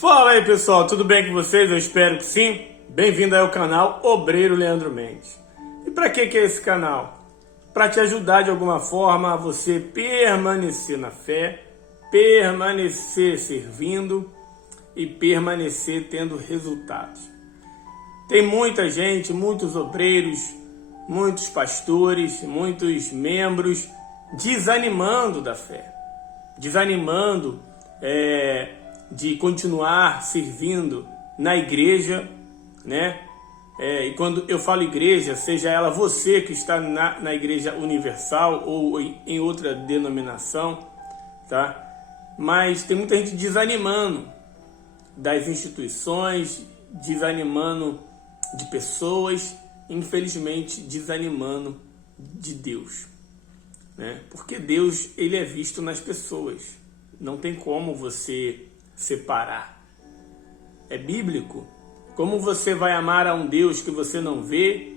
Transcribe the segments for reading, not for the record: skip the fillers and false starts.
Fala aí pessoal, tudo bem com vocês? Eu espero que sim. Bem-vindo ao canal Obreiro Leandro Mendes. E para que é esse canal? Para te ajudar de alguma forma a você permanecer na fé, permanecer servindo e permanecer tendo resultados. Tem muita gente, muitos obreiros, muitos pastores, muitos membros desanimando da fé, desanimando de continuar servindo na igreja, né? E quando eu falo igreja, seja ela você que está na igreja universal ou em outra denominação, tá? Mas tem muita gente desanimando das instituições, desanimando de pessoas, infelizmente desanimando de Deus, né? Porque Deus, ele é visto nas pessoas, não tem como você separar. É bíblico. Como você vai amar a um Deus que você não vê?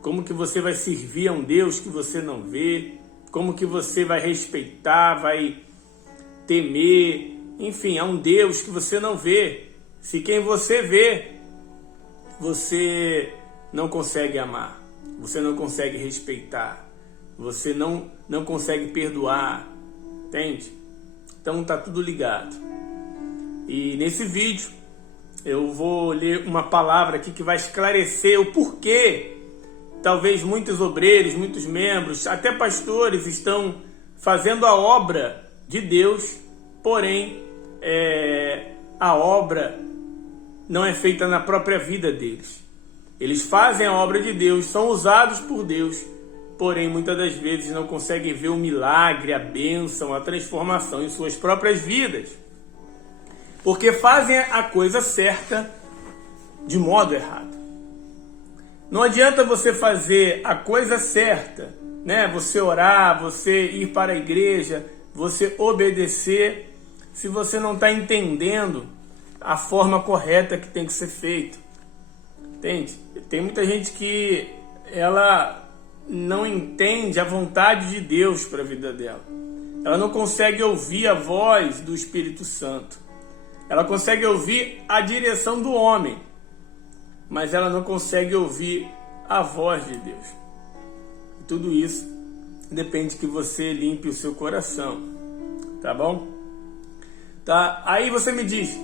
Como que você vai servir a um Deus que você não vê? Como que você vai respeitar, vai temer, enfim, a um Deus que você não vê? Se quem você vê, você não consegue amar, você não consegue respeitar, você não consegue perdoar, entende? Então tá tudo ligado. E nesse vídeo eu vou ler uma palavra aqui que vai esclarecer o porquê talvez muitos obreiros, muitos membros, até pastores estão fazendo a obra de Deus, porém a obra não é feita na própria vida deles. Eles fazem a obra de Deus, são usados por Deus, porém muitas das vezes não conseguem ver o milagre, a bênção, a transformação em suas próprias vidas. Porque fazem a coisa certa de modo errado. Não adianta você fazer a coisa certa, né? Você orar, você ir para a igreja, você obedecer, se você não está entendendo a forma correta que tem que ser feito. Entende? Tem muita gente que ela não entende a vontade de Deus para a vida dela. Ela não consegue ouvir a voz do Espírito Santo. Ela consegue ouvir a direção do homem, mas ela não consegue ouvir a voz de Deus. E tudo isso depende que você limpe o seu coração, tá bom? Tá? Aí você me diz,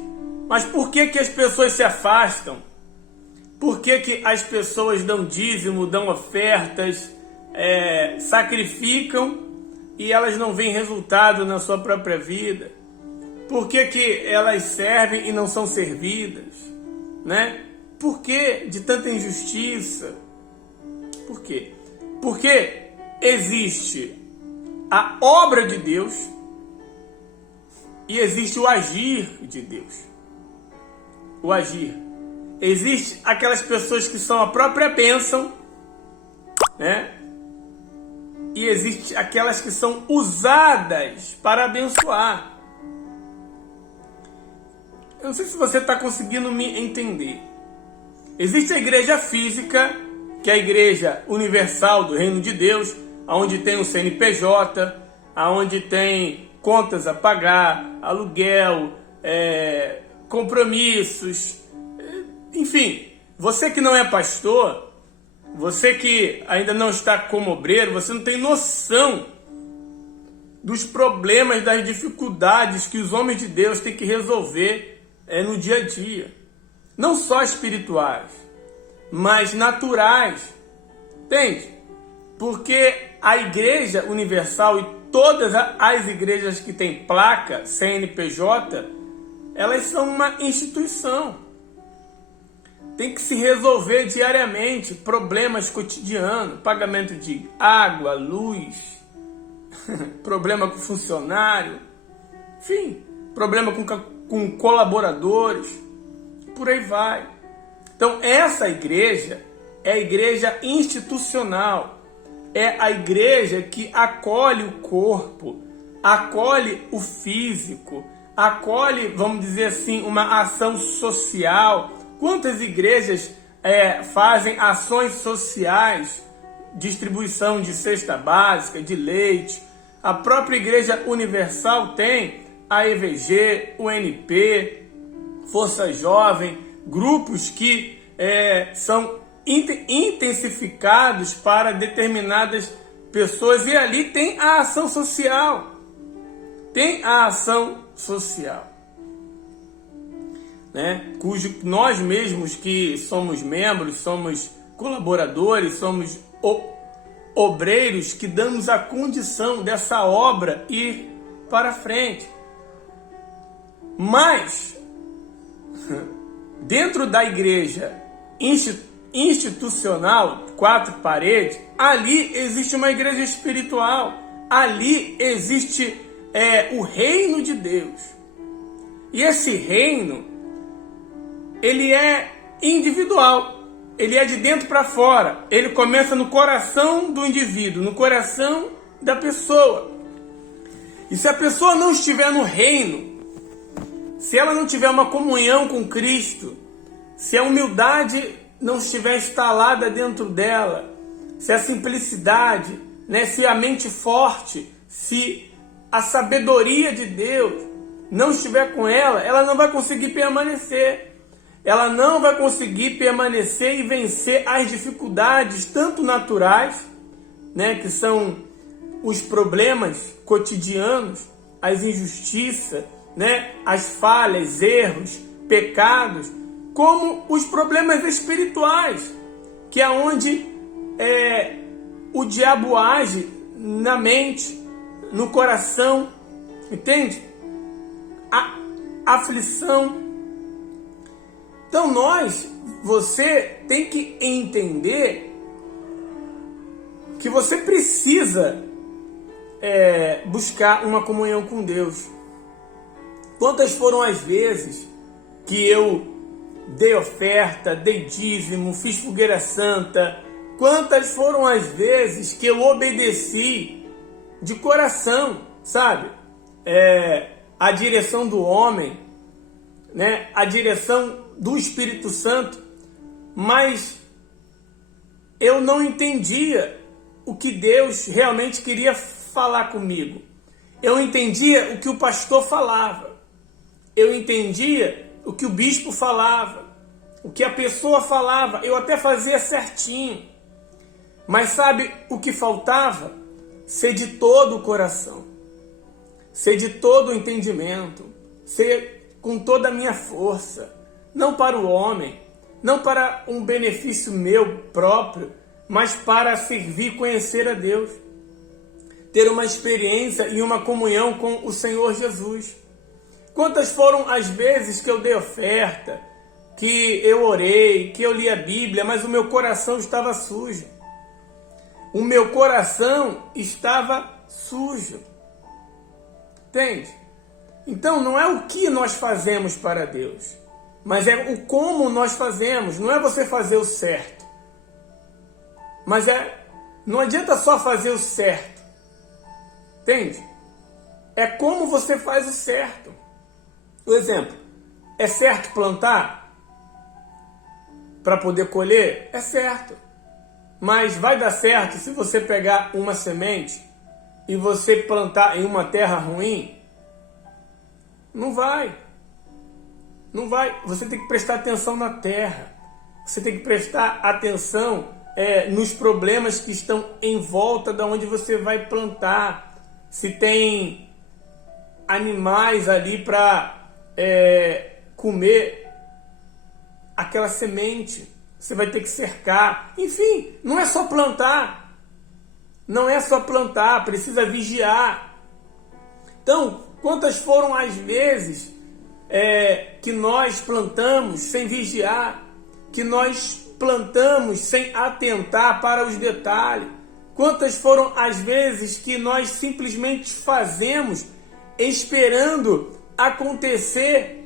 mas por que as pessoas se afastam? Por que as pessoas dão dízimo, dão ofertas, sacrificam e elas não veem resultado na sua própria vida? Por que elas servem e não são servidas, né? Por que de tanta injustiça? Por quê? Porque existe a obra de Deus e existe o agir de Deus. O agir. Existe aquelas pessoas que são a própria bênção, né? E existe aquelas que são usadas para abençoar. Eu não sei se você está conseguindo me entender. Existe a igreja física, que é a igreja universal do reino de Deus, onde tem o CNPJ, onde tem contas a pagar, aluguel, compromissos, enfim. Você que não é pastor, você que ainda não está como obreiro, você não tem noção dos problemas, das dificuldades que os homens de Deus têm que resolver no dia a dia, não só espirituais, mas naturais, entende? Porque a igreja universal e todas as igrejas que têm placa CNPJ, elas são uma instituição, tem que se resolver diariamente problemas cotidianos, pagamento de água, luz, problema com funcionário, enfim, problema com colaboradores, por aí vai. Então essa igreja é a igreja institucional, é a igreja que acolhe o corpo, acolhe o físico, acolhe, vamos dizer assim, uma ação social. Quantas igrejas fazem ações sociais, distribuição de cesta básica, de leite? A própria Igreja Universal tem a EVG, o NP, Força Jovem, grupos que são intensificados para determinadas pessoas, e ali tem a ação social. Tem a ação social, né? Cujo nós mesmos que somos membros, somos colaboradores, somos obreiros que damos a condição dessa obra ir para frente. Mas, dentro da igreja institucional, 4 paredes, ali existe uma igreja espiritual, ali existe o reino de Deus. E esse reino, ele é individual, ele é de dentro para fora, ele começa no coração do indivíduo, no coração da pessoa. E se a pessoa não estiver no reino, se ela não tiver uma comunhão com Cristo, se a humildade não estiver instalada dentro dela, se a simplicidade, né, se a mente forte, se a sabedoria de Deus não estiver com ela, ela não vai conseguir permanecer. Ela não vai conseguir permanecer e vencer as dificuldades, tanto naturais, né, que são os problemas cotidianos, as injustiças, né, as falhas, erros, pecados, como os problemas espirituais, que é onde o diabo age na mente, no coração, entende? A aflição. Então você tem que entender que você precisa buscar uma comunhão com Deus. Quantas foram as vezes que eu dei oferta, dei dízimo, fiz fogueira santa? Quantas foram as vezes que eu obedeci de coração, sabe? A direção do homem, né? A direção do Espírito Santo, mas eu não entendia o que Deus realmente queria falar comigo. Eu entendia o que o pastor falava. Eu entendia o que o bispo falava, o que a pessoa falava. Eu até fazia certinho. Mas sabe o que faltava? Ser de todo o coração, ser de todo o entendimento, ser com toda a minha força, não para o homem, não para um benefício meu próprio, mas para servir e conhecer a Deus, ter uma experiência e uma comunhão com o Senhor Jesus. Quantas foram as vezes que eu dei oferta, que eu orei, que eu li a Bíblia, mas o meu coração estava sujo. O meu coração estava sujo. Entende? Então não é o que nós fazemos para Deus, mas é o como nós fazemos. Não é você fazer o certo, mas não adianta só fazer o certo. Entende? É como você faz o certo. Por exemplo, é certo plantar para poder colher? É certo. Mas vai dar certo se você pegar uma semente e você plantar em uma terra ruim? Não vai. Não vai. Você tem que prestar atenção na terra. Você tem que prestar atenção nos problemas que estão em volta da onde você vai plantar. Se tem animais ali para comer aquela semente, você vai ter que cercar. Enfim, não é só plantar. Não é só plantar, precisa vigiar. Então, quantas foram as vezes que nós plantamos sem vigiar, que nós plantamos sem atentar para os detalhes? Quantas foram as vezes que nós simplesmente fazemos esperando acontecer,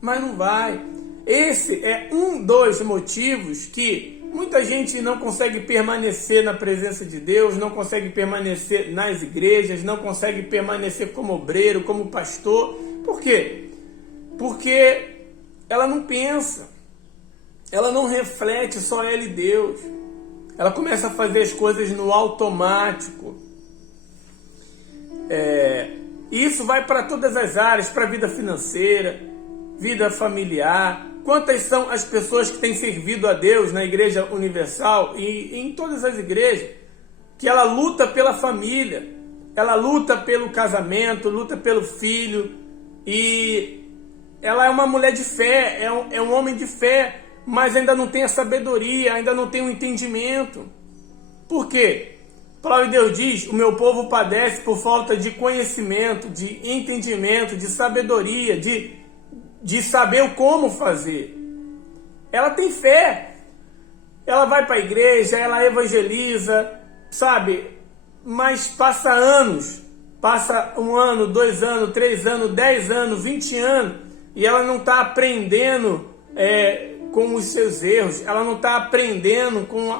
mas não vai. Esse é um dos motivos que muita gente não consegue permanecer na presença de Deus, não consegue permanecer nas igrejas, não consegue permanecer como obreiro, como pastor. Por quê? Porque ela não pensa, ela não reflete só ela e Deus. Ela começa a fazer as coisas no automático. E isso vai para todas as áreas, para a vida financeira, vida familiar. Quantas são as pessoas que têm servido a Deus na Igreja Universal e em todas as igrejas, que ela luta pela família, ela luta pelo casamento, luta pelo filho, e ela é uma mulher de fé, é um homem de fé, mas ainda não tem a sabedoria, ainda não tem o entendimento. Por quê? A palavra de Deus diz: o meu povo padece por falta de conhecimento, de entendimento, de sabedoria, de saber como fazer. Ela tem fé, ela vai para a igreja, ela evangeliza, sabe? Mas passa anos, passa 1 ano, 2 anos, 3 anos, 10 anos, 20 anos, e ela não está aprendendo com os seus erros, ela não está aprendendo com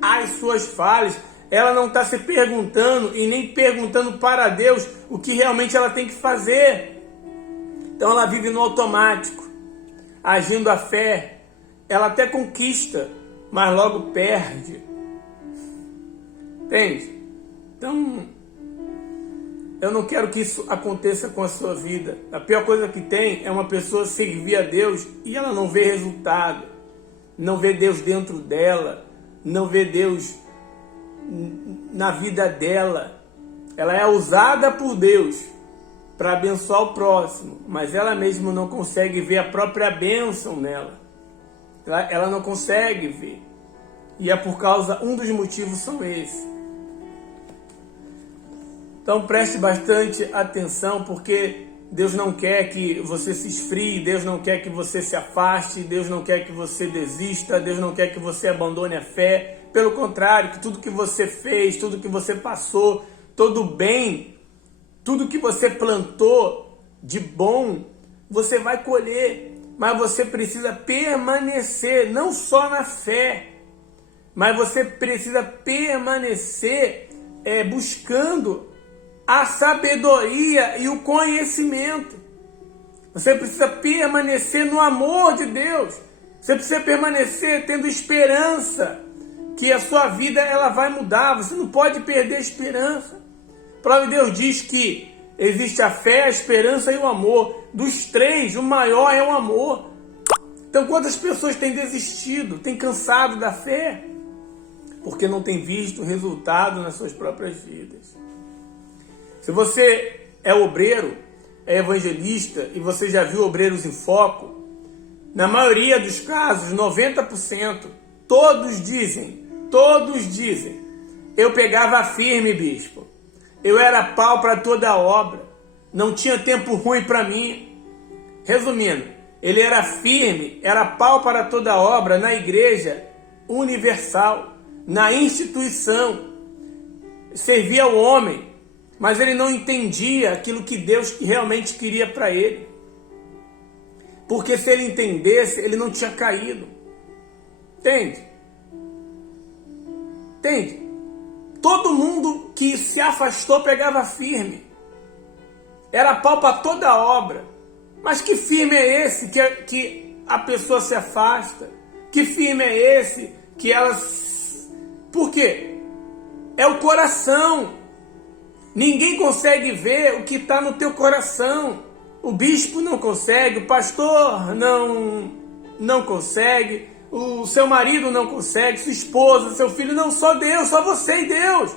as suas falhas, ela não está se perguntando e nem perguntando para Deus o que realmente ela tem que fazer. Então ela vive no automático, agindo a fé. Ela até conquista, mas logo perde. Entende? Então, eu não quero que isso aconteça com a sua vida. A pior coisa que tem é uma pessoa servir a Deus e ela não vê resultado, não vê Deus dentro dela, não vê Deus na vida dela. Ela é usada por Deus para abençoar o próximo, mas ela mesma não consegue ver a própria bênção nela. Ela não consegue ver. E é por causa, um dos motivos são esses. Então preste bastante atenção, porque Deus não quer que você se esfrie, Deus não quer que você se afaste, Deus não quer que você desista, Deus não quer que você abandone a fé. Pelo contrário, que tudo que você fez, tudo que você passou, todo bem, tudo que você plantou de bom, você vai colher. Mas você precisa permanecer, não só na fé, mas você precisa permanecer buscando a sabedoria e o conhecimento. Você precisa permanecer no amor de Deus. Você precisa permanecer tendo esperança que a sua vida ela vai mudar. Você não pode perder a esperança. A palavra de Deus diz que existe a fé, a esperança e o amor. Dos três, o maior é o amor. Então, quantas pessoas têm desistido, têm cansado da fé? Porque não têm visto resultado nas suas próprias vidas. Se você é obreiro, é evangelista, e você já viu Obreiros em Foco, na maioria dos casos, 90%, todos dizem, eu pegava firme, bispo. Eu era pau para toda a obra. Não tinha tempo ruim para mim. Resumindo, ele era firme, era pau para toda a obra na Igreja Universal, na instituição. Servia ao homem, mas ele não entendia aquilo que Deus realmente queria para ele. Porque se ele entendesse, ele não tinha caído. Entende? Todo mundo que se afastou pegava firme. Era pau para toda a obra. Mas que firme é esse que a pessoa se afasta? Que firme é esse que ela... Por quê? É o coração. Ninguém consegue ver o que está no teu coração. O bispo não consegue, o pastor não consegue, o seu marido não consegue, sua esposa, seu filho, não, só Deus, só você e Deus.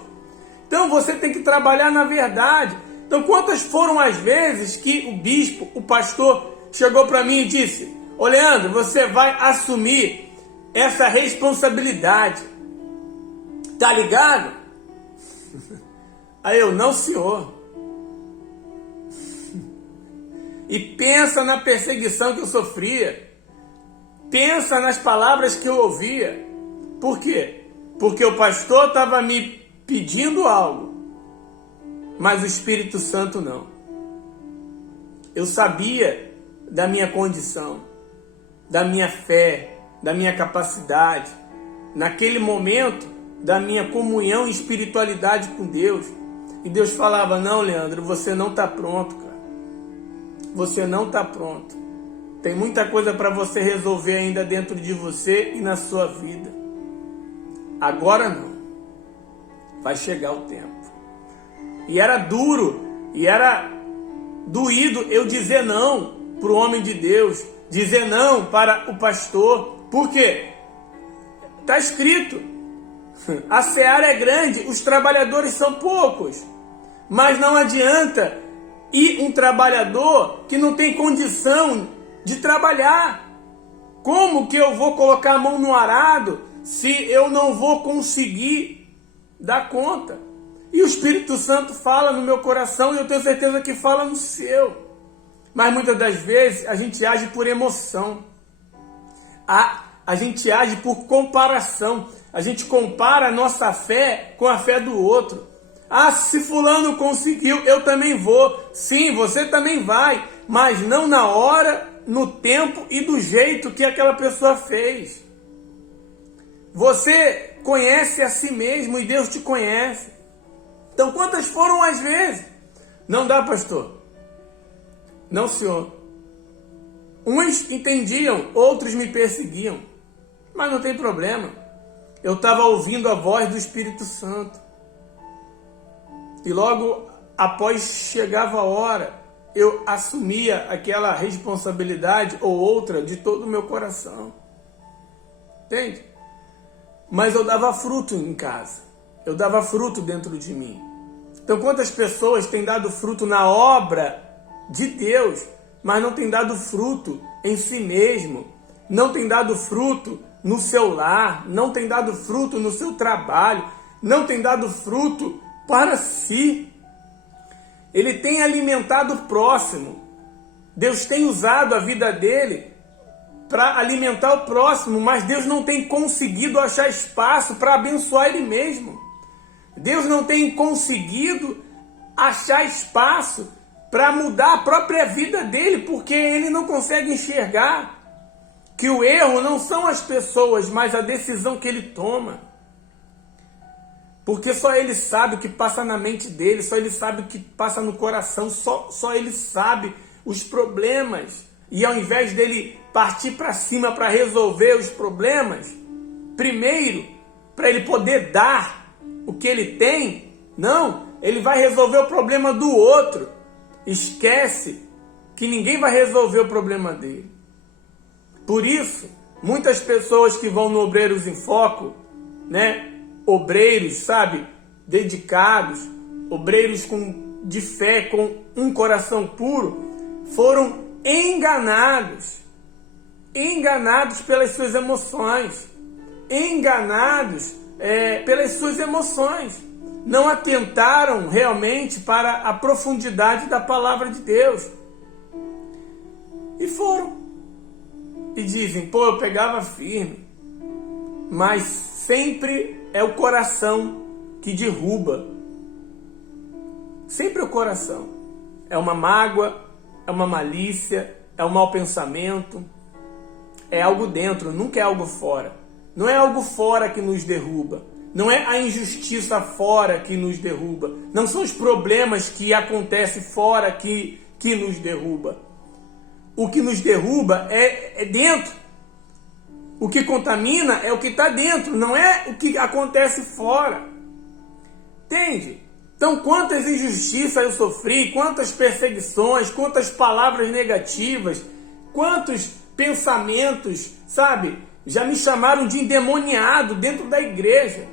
Então você tem que trabalhar na verdade. Então quantas foram as vezes que o bispo, o pastor, chegou para mim e disse: ô Leandro, você vai assumir essa responsabilidade. Tá ligado? Aí eu, não senhor. E pensa na perseguição que eu sofria. Pensa nas palavras que eu ouvia. Por quê? Porque o pastor estava me pedindo algo, mas o Espírito Santo não. Eu sabia da minha condição, da minha fé, da minha capacidade, naquele momento, da minha comunhão e espiritualidade com Deus. E Deus falava: não, Leandro, você não está pronto, cara. Você não está pronto. Tem muita coisa para você resolver ainda dentro de você e na sua vida. Agora não. Vai chegar o tempo. E era duro E era doído eu dizer não para o homem de Deus, dizer não para o pastor. Por quê? Está escrito, a seara é grande, os trabalhadores são poucos. Mas não adianta ir um trabalhador que não tem condição de trabalhar. Como que eu vou colocar a mão no arado se eu não vou conseguir dar conta? E o Espírito Santo fala no meu coração e eu tenho certeza que fala no seu. Mas muitas das vezes a gente age por emoção. A gente age por comparação. A gente compara a nossa fé com a fé do outro. Ah, se fulano conseguiu, eu também vou. Sim, você também vai. Mas não na hora, no tempo e do jeito que aquela pessoa fez. Você conhece a si mesmo e Deus te conhece. Então quantas foram as vezes? Não dá, pastor. Não, senhor. Uns entendiam, outros me perseguiam. Mas não tem problema. Eu estava ouvindo a voz do Espírito Santo. E logo após chegava a hora, eu assumia aquela responsabilidade ou outra de todo o meu coração. Entende? Mas eu dava fruto em casa. Eu dava fruto dentro de mim. Então quantas pessoas têm dado fruto na obra de Deus, mas não têm dado fruto em si mesmo, não têm dado fruto no seu lar, não têm dado fruto no seu trabalho, não têm dado fruto para si. Ele tem alimentado o próximo. Deus tem usado a vida dele para alimentar o próximo, mas Deus não tem conseguido achar espaço para abençoar ele mesmo. Deus não tem conseguido achar espaço para mudar a própria vida dele, porque ele não consegue enxergar que o erro não são as pessoas, mas a decisão que ele toma. Porque só ele sabe o que passa na mente dele, só ele sabe o que passa no coração, só ele sabe os problemas. E ao invés dele partir para cima para resolver os problemas, primeiro, para ele poder dar o que ele tem, não, ele vai resolver o problema do outro. Esquece que ninguém vai resolver o problema dele. Por isso, muitas pessoas que vão no Obreiros em Foco, né? Obreiros, sabe, dedicados, obreiros de fé, com um coração puro, foram enganados pelas suas emoções, pelas suas emoções, não atentaram realmente para a profundidade da palavra de Deus, e foram, e dizem, pô, eu pegava firme, mas sempre é o coração que derruba. Sempre o coração. É uma mágoa, é uma malícia, é um mau pensamento. É algo dentro, nunca é algo fora. Não é algo fora que nos derruba. Não é a injustiça fora que nos derruba. Não são os problemas que acontecem fora que nos derruba. O que nos derruba é dentro. O que contamina é o que está dentro, não é o que acontece fora. Entende? Então, quantas injustiças eu sofri, quantas perseguições, quantas palavras negativas, quantos pensamentos, sabe? Já me chamaram de endemoniado dentro da igreja.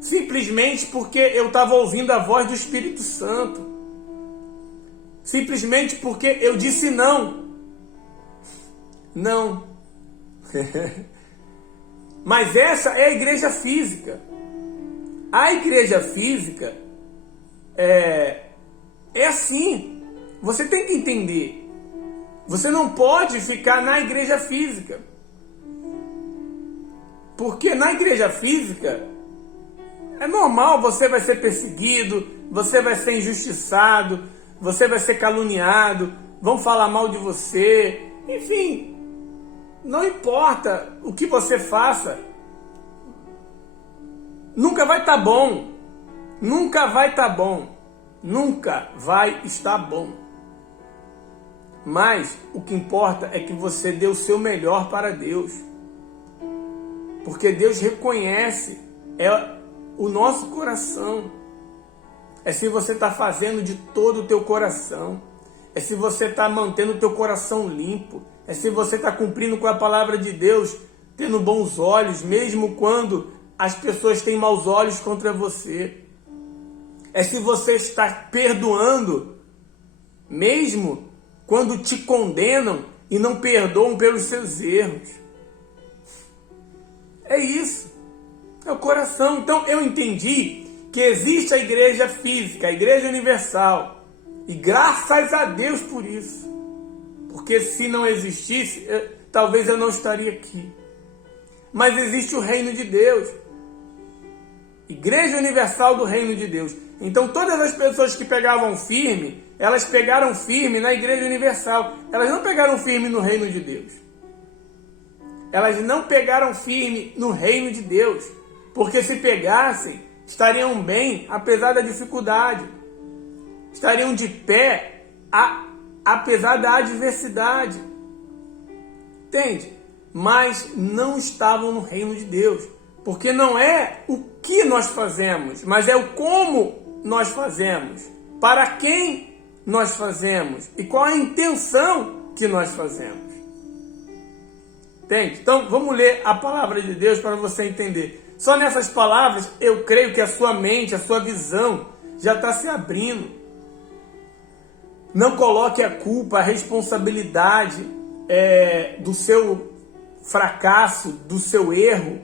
Simplesmente porque eu estava ouvindo a voz do Espírito Santo. Simplesmente porque eu disse não. Não. Mas essa é a igreja física. A igreja física é assim. Você tem que entender. Você não pode ficar na igreja física. Porque na igreja física é normal, você vai ser perseguido, você vai ser injustiçado, você vai ser caluniado, vão falar mal de você, enfim. Não importa o que você faça, nunca vai estar bom. Nunca vai estar bom. Nunca vai estar bom. Mas o que importa é que você dê o seu melhor para Deus. Porque Deus reconhece o nosso coração. é se você está fazendo de todo o teu coração, é se você está mantendo o teu coração limpo, é se você está cumprindo com a palavra de Deus, tendo bons olhos, mesmo quando as pessoas têm maus olhos contra você. É se você está perdoando, mesmo quando te condenam e não perdoam pelos seus erros. É isso. É o coração. Então eu entendi que existe a igreja física, a igreja universal. E graças a Deus por isso. Porque se não existisse, talvez eu não estaria aqui. Mas existe o reino de Deus. Igreja universal do reino de Deus. Então todas as pessoas que pegavam firme, elas pegaram firme na igreja universal. Elas não pegaram firme no reino de Deus. Elas não pegaram firme no reino de Deus. Porque se pegassem, estariam bem, apesar da dificuldade. Estariam de pé, apesar da adversidade. Entende? Mas não estavam no reino de Deus. Porque não é o que nós fazemos, mas é o como nós fazemos. Para quem nós fazemos. E qual a intenção que nós fazemos. Entende? Então, vamos ler a palavra de Deus para você entender. Só nessas palavras, eu creio que a sua mente, a sua visão, já está se abrindo. Não coloque a culpa, a responsabilidade do seu fracasso, do seu erro,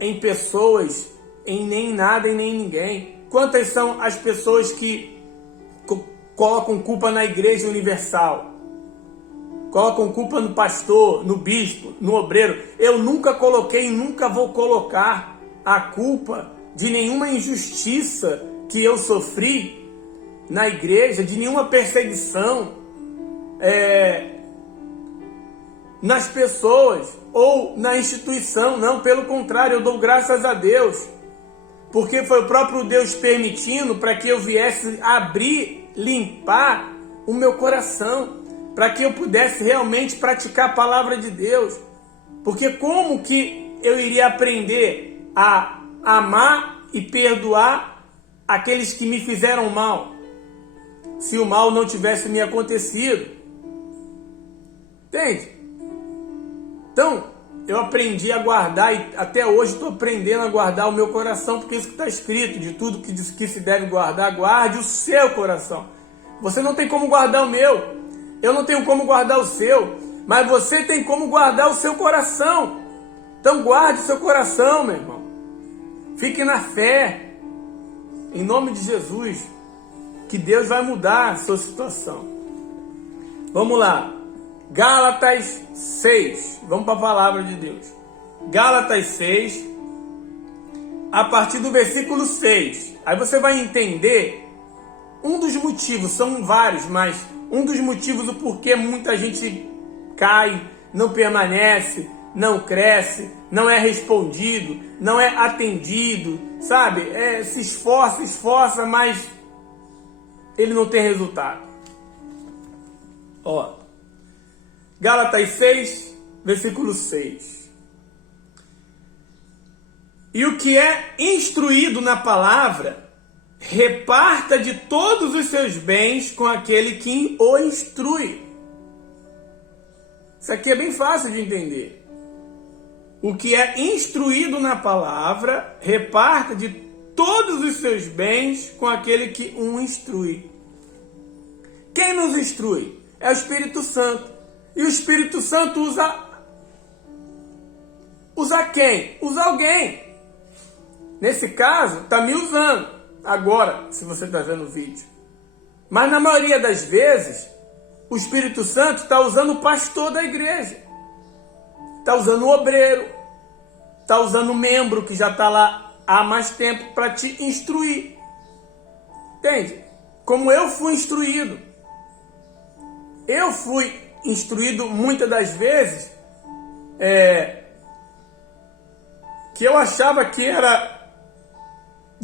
em pessoas, em nem nada e nem ninguém. Quantas são as pessoas que colocam culpa na igreja universal? Colocam culpa no pastor, no bispo, no obreiro. Eu nunca coloquei e nunca vou colocar a culpa de nenhuma injustiça que eu sofri na igreja, de nenhuma perseguição nas pessoas ou na instituição. Não, pelo contrário, eu dou graças a Deus. Porque foi o próprio Deus permitindo para que eu viesse abrir, limpar o meu coração. Para que eu pudesse realmente praticar a palavra de Deus. Porque como que eu iria aprender a amar e perdoar aqueles que me fizeram mal, se o mal não tivesse me acontecido? Entende? Então, eu aprendi a guardar e até hoje estou aprendendo a guardar o meu coração, porque isso que está escrito, de tudo que se deve guardar, guarde o seu coração. Você não tem como guardar o meu. Eu não tenho como guardar o seu, mas você tem como guardar o seu coração. Então guarde o seu coração, meu irmão. Fique na fé, em nome de Jesus, que Deus vai mudar a sua situação. Vamos lá, Gálatas 6, vamos para a palavra de Deus. Gálatas 6, a partir do versículo 6. Aí você vai entender um dos motivos, são vários, mas um dos motivos do porquê muita gente cai, não permanece, não cresce, não é respondido, não é atendido, sabe? Se esforça, mas ele não tem resultado. Ó, Gálatas 6, versículo 6. E o que é instruído na palavra, reparta de todos os seus bens com aquele que o instrui. Isso aqui é bem fácil de entender. O que é instruído na palavra, reparta de todos os seus bens com aquele que o instrui. Quem nos instrui? É o Espírito Santo. E o Espírito Santo usa quem? Usa alguém. Nesse caso, está me usando. Agora, se você está vendo o vídeo. Mas na maioria das vezes, o Espírito Santo está usando o pastor da igreja. Está usando o obreiro. Está usando o membro que já está lá há mais tempo para te instruir. Entende? Como eu fui instruído. Eu fui instruído muitas das vezes que eu achava que era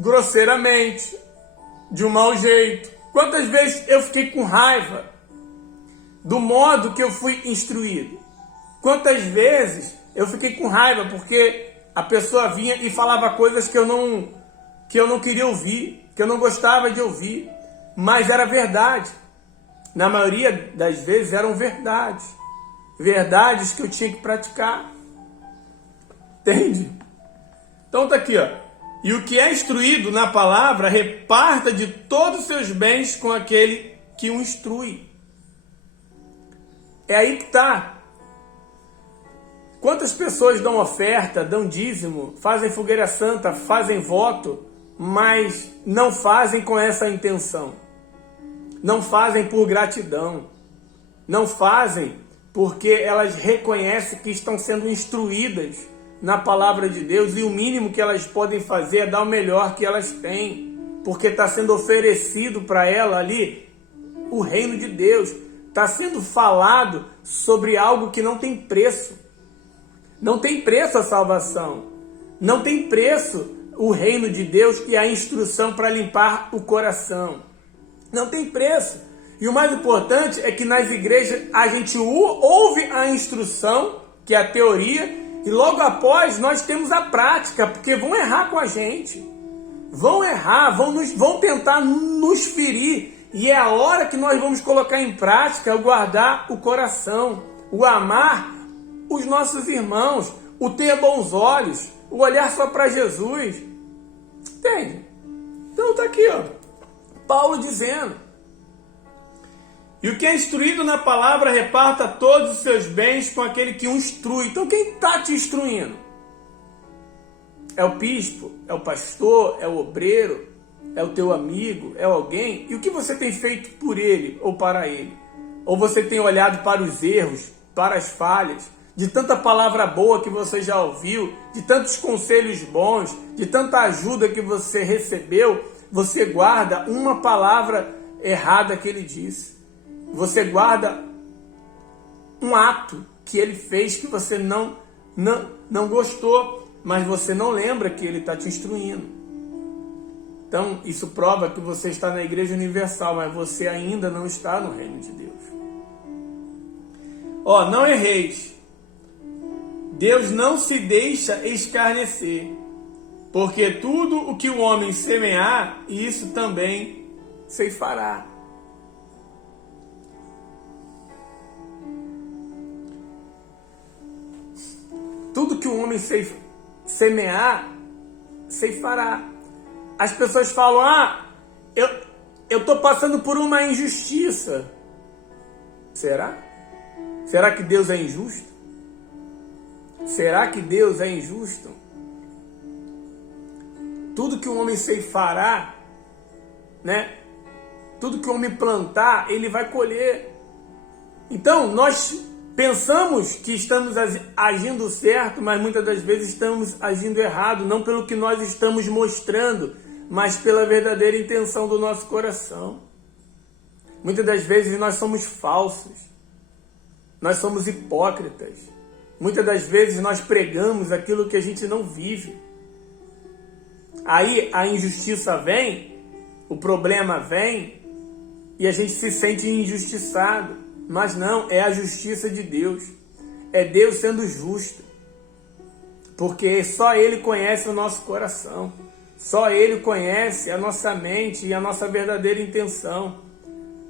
grosseiramente, de um mau jeito. Quantas vezes eu fiquei com raiva do modo que eu fui instruído? Quantas vezes eu fiquei com raiva porque a pessoa vinha e falava coisas que eu não queria ouvir, que eu não gostava de ouvir, mas era verdade. Na maioria das vezes eram verdades. Verdades que eu tinha que praticar. Entende? Então tá aqui, ó. E o que é instruído na palavra, reparta de todos os seus bens com aquele que o instrui. É aí que tá. Quantas pessoas dão oferta, dão dízimo, fazem fogueira santa, fazem voto, mas não fazem com essa intenção. Não fazem por gratidão. Não fazem porque elas reconhecem que estão sendo instruídas na palavra de Deus e o mínimo que elas podem fazer é dar o melhor que elas têm, porque está sendo oferecido para ela ali o reino de Deus. Está sendo falado sobre algo que não tem preço. Não tem preço a salvação. Não tem preço o reino de Deus e a instrução para limpar o coração. Não tem preço. E o mais importante é que nas igrejas a gente ouve a instrução, que é a teoria, e logo após nós temos a prática, porque vão errar com a gente. Vão errar, vão tentar nos ferir. E é a hora que nós vamos colocar em prática o guardar o coração, o amar os nossos irmãos, o ter bons olhos, o olhar só para Jesus. Entende? Então tá aqui, ó, Paulo dizendo: e o que é instruído na palavra, reparta todos os seus bens com aquele que o instrui. Então quem está te instruindo? É o bispo? É o pastor? É o obreiro? É o teu amigo? É alguém? E o que você tem feito por ele ou para ele? Ou você tem olhado para os erros, para as falhas, de tanta palavra boa que você já ouviu, de tantos conselhos bons, de tanta ajuda que você recebeu, você guarda uma palavra errada que ele disse. Você guarda um ato que ele fez que você não gostou, mas você não lembra que ele está te instruindo. Então, isso prova que você está na Igreja Universal, mas você ainda não está no reino de Deus. Ó, não erreis. Deus não se deixa escarnecer, porque tudo o que o homem semear, isso também ceifará. Tudo que o homem semear, ceifará. As pessoas falam: eu estou passando por uma injustiça. Será? Será que Deus é injusto? Será que Deus é injusto? Tudo que o homem ceifará, né? Tudo que o homem plantar, ele vai colher. Então, nós pensamos que estamos agindo certo, mas muitas das vezes estamos agindo errado, não pelo que nós estamos mostrando, mas pela verdadeira intenção do nosso coração. Muitas das vezes nós somos falsos, nós somos hipócritas. Muitas das vezes nós pregamos aquilo que a gente não vive. Aí a injustiça vem, o problema vem e a gente se sente injustiçado. Mas não, é a justiça de Deus. É Deus sendo justo. Porque só Ele conhece o nosso coração. Só Ele conhece a nossa mente e a nossa verdadeira intenção.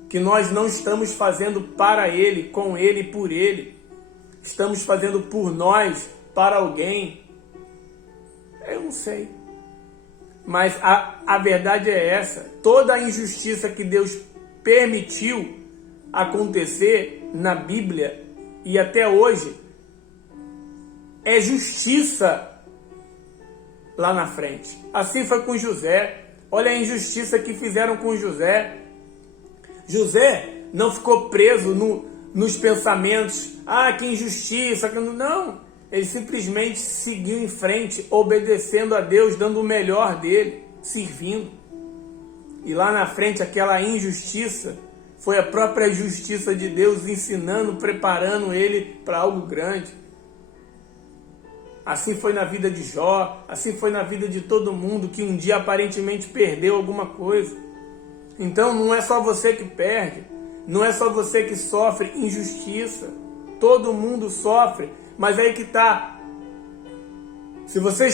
Que nós não estamos fazendo para Ele, com Ele e por Ele. Estamos fazendo por nós, para alguém. Eu não sei. Mas a verdade é essa. Toda a injustiça que Deus permitiu acontecer na Bíblia e até hoje é justiça lá na frente. Assim foi com José. Olha a injustiça que fizeram com José. José não ficou preso nos pensamentos: que injustiça. Não, ele simplesmente seguiu em frente, obedecendo a Deus, dando o melhor dele, servindo. E lá na frente aquela injustiça foi a própria justiça de Deus ensinando, preparando ele para algo grande. Assim foi na vida de Jó, assim foi na vida de todo mundo que um dia aparentemente perdeu alguma coisa. Então não é só você que perde, não é só você que sofre injustiça. Todo mundo sofre, mas aí que está. Se você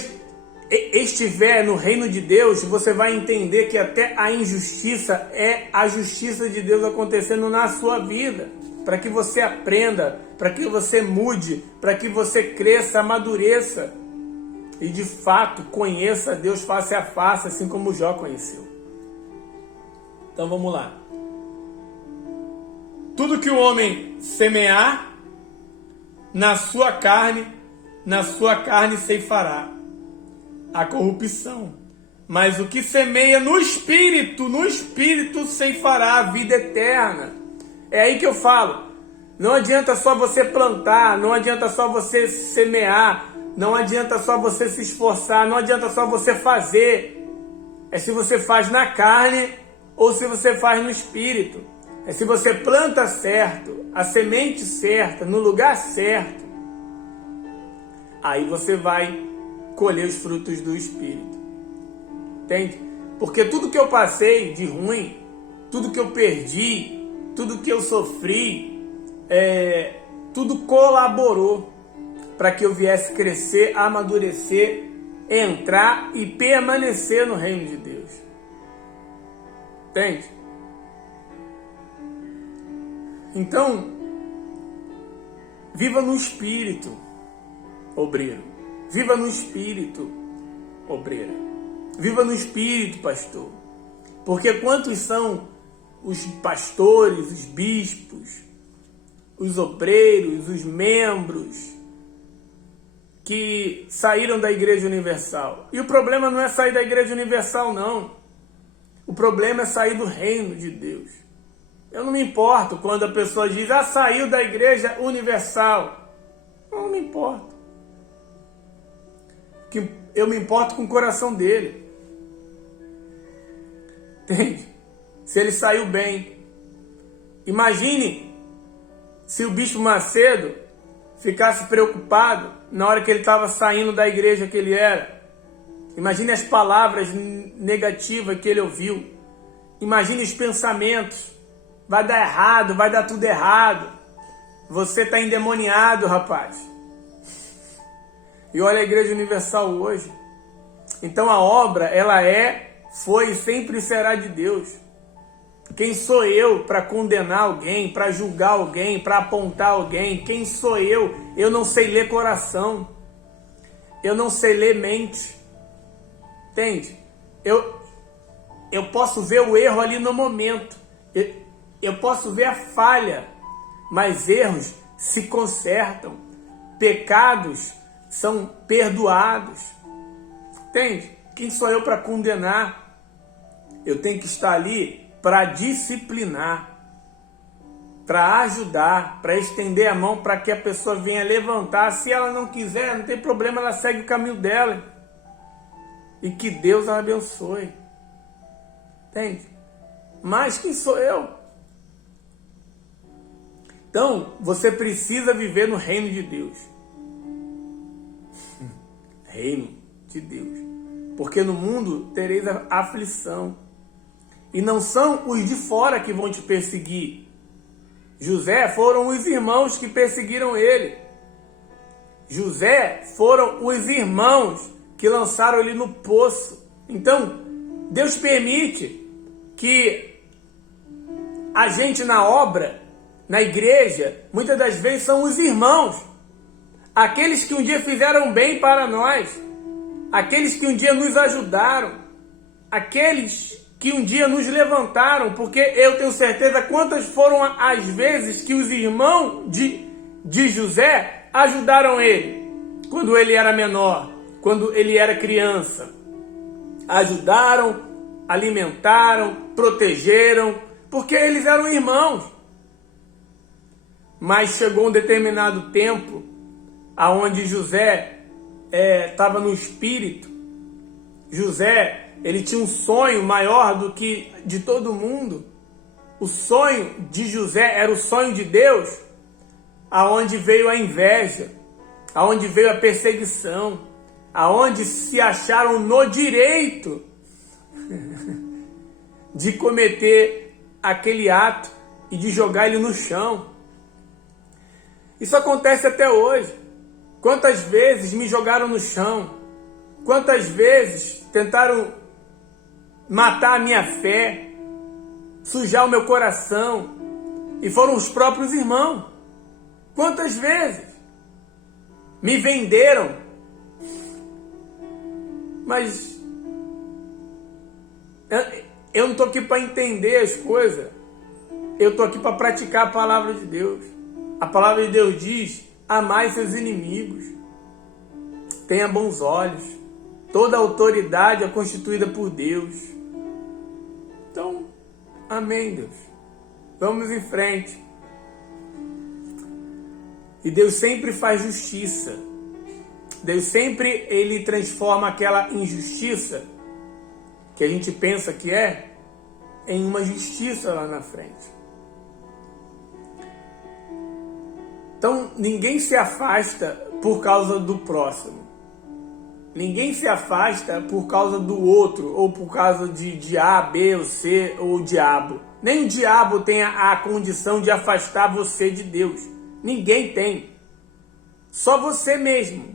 estiver no reino de Deus, você vai entender que até a injustiça é a justiça de Deus acontecendo na sua vida, para que você aprenda, para que você mude, para que você cresça, amadureça e de fato conheça Deus face a face, assim como Jó conheceu. Então vamos lá. Tudo que o homem semear, na sua carne ceifará a corrupção. Mas o que semeia no Espírito ceifará a vida eterna. É aí que eu falo. Não adianta só você plantar, não adianta só você semear, não adianta só você se esforçar, não adianta só você fazer. É se você faz na carne ou se você faz no Espírito. É se você planta certo, a semente certa, no lugar certo. Aí você vai colher os frutos do Espírito. Entende? Porque tudo que eu passei de ruim, tudo que eu perdi, tudo que eu sofri, tudo colaborou para que eu viesse crescer, amadurecer, entrar e permanecer no reino de Deus. Entende? Então, viva no Espírito, obreiro. Viva no Espírito, obreira. Viva no Espírito, pastor. Porque quantos são os pastores, os bispos, os obreiros, os membros que saíram da Igreja Universal? E o problema não é sair da Igreja Universal, não. O problema é sair do reino de Deus. Eu não me importo quando a pessoa diz, saiu da Igreja Universal. Eu não me importo. Eu me importo com o coração dele. Entende? Se ele saiu bem. Imagine se o Bispo Macedo ficasse preocupado na hora que ele estava saindo da igreja que ele era. Imagine as palavras negativas que ele ouviu. Imagine os pensamentos. Vai dar errado, vai dar tudo errado. Você está endemoniado, rapaz. E olha a Igreja Universal hoje. Então a obra, ela foi e sempre será de Deus. Quem sou eu para condenar alguém, para julgar alguém, para apontar alguém? Quem sou eu? Eu não sei ler coração. Eu não sei ler mente. Entende? Eu posso ver o erro ali no momento. Eu posso ver a falha. Mas erros se consertam. Pecados são perdoados. Entende? Quem sou eu para condenar? Eu tenho que estar ali para disciplinar, para ajudar, para estender a mão para que a pessoa venha levantar. Se ela não quiser, não tem problema, ela segue o caminho dela. E que Deus a abençoe. Entende? Mas quem sou eu? Então, você precisa viver no reino de Deus. Reino de Deus. Porque no mundo tereis a aflição. E não são os de fora que vão te perseguir. José foram os irmãos que perseguiram ele. José foram os irmãos que lançaram ele no poço. Então, Deus permite que a gente na obra, na igreja, muitas das vezes são os irmãos. Aqueles que um dia fizeram bem para nós. Aqueles que um dia nos ajudaram. Aqueles que um dia nos levantaram, porque eu tenho certeza quantas foram as vezes que os irmãos de José ajudaram ele, quando ele era menor, quando ele era criança. Ajudaram, alimentaram, protegeram, porque eles eram irmãos. Mas chegou um determinado tempo, aonde José estava no espírito. José, ele tinha um sonho maior do que de todo mundo. O sonho de José era o sonho de Deus, aonde veio a inveja, aonde veio a perseguição, aonde se acharam no direito de cometer aquele ato e de jogar ele no chão. Isso acontece até hoje. Quantas vezes me jogaram no chão? Quantas vezes tentaram matar a minha fé, sujar o meu coração, e foram os próprios irmãos. Quantas vezes me venderam, mas eu não estou aqui para entender as coisas, eu estou aqui para praticar a palavra de Deus. A palavra de Deus diz: amai seus inimigos, tenha bons olhos, toda autoridade é constituída por Deus. Então, amém, Deus. Vamos em frente. E Deus sempre faz justiça. Deus sempre, Ele transforma aquela injustiça que a gente pensa que é, em uma justiça lá na frente. Então, ninguém se afasta por causa do próximo. Ninguém se afasta por causa do outro, ou por causa de A, B ou C, ou o diabo. Nem o diabo tem a condição de afastar você de Deus. Ninguém tem. Só você mesmo.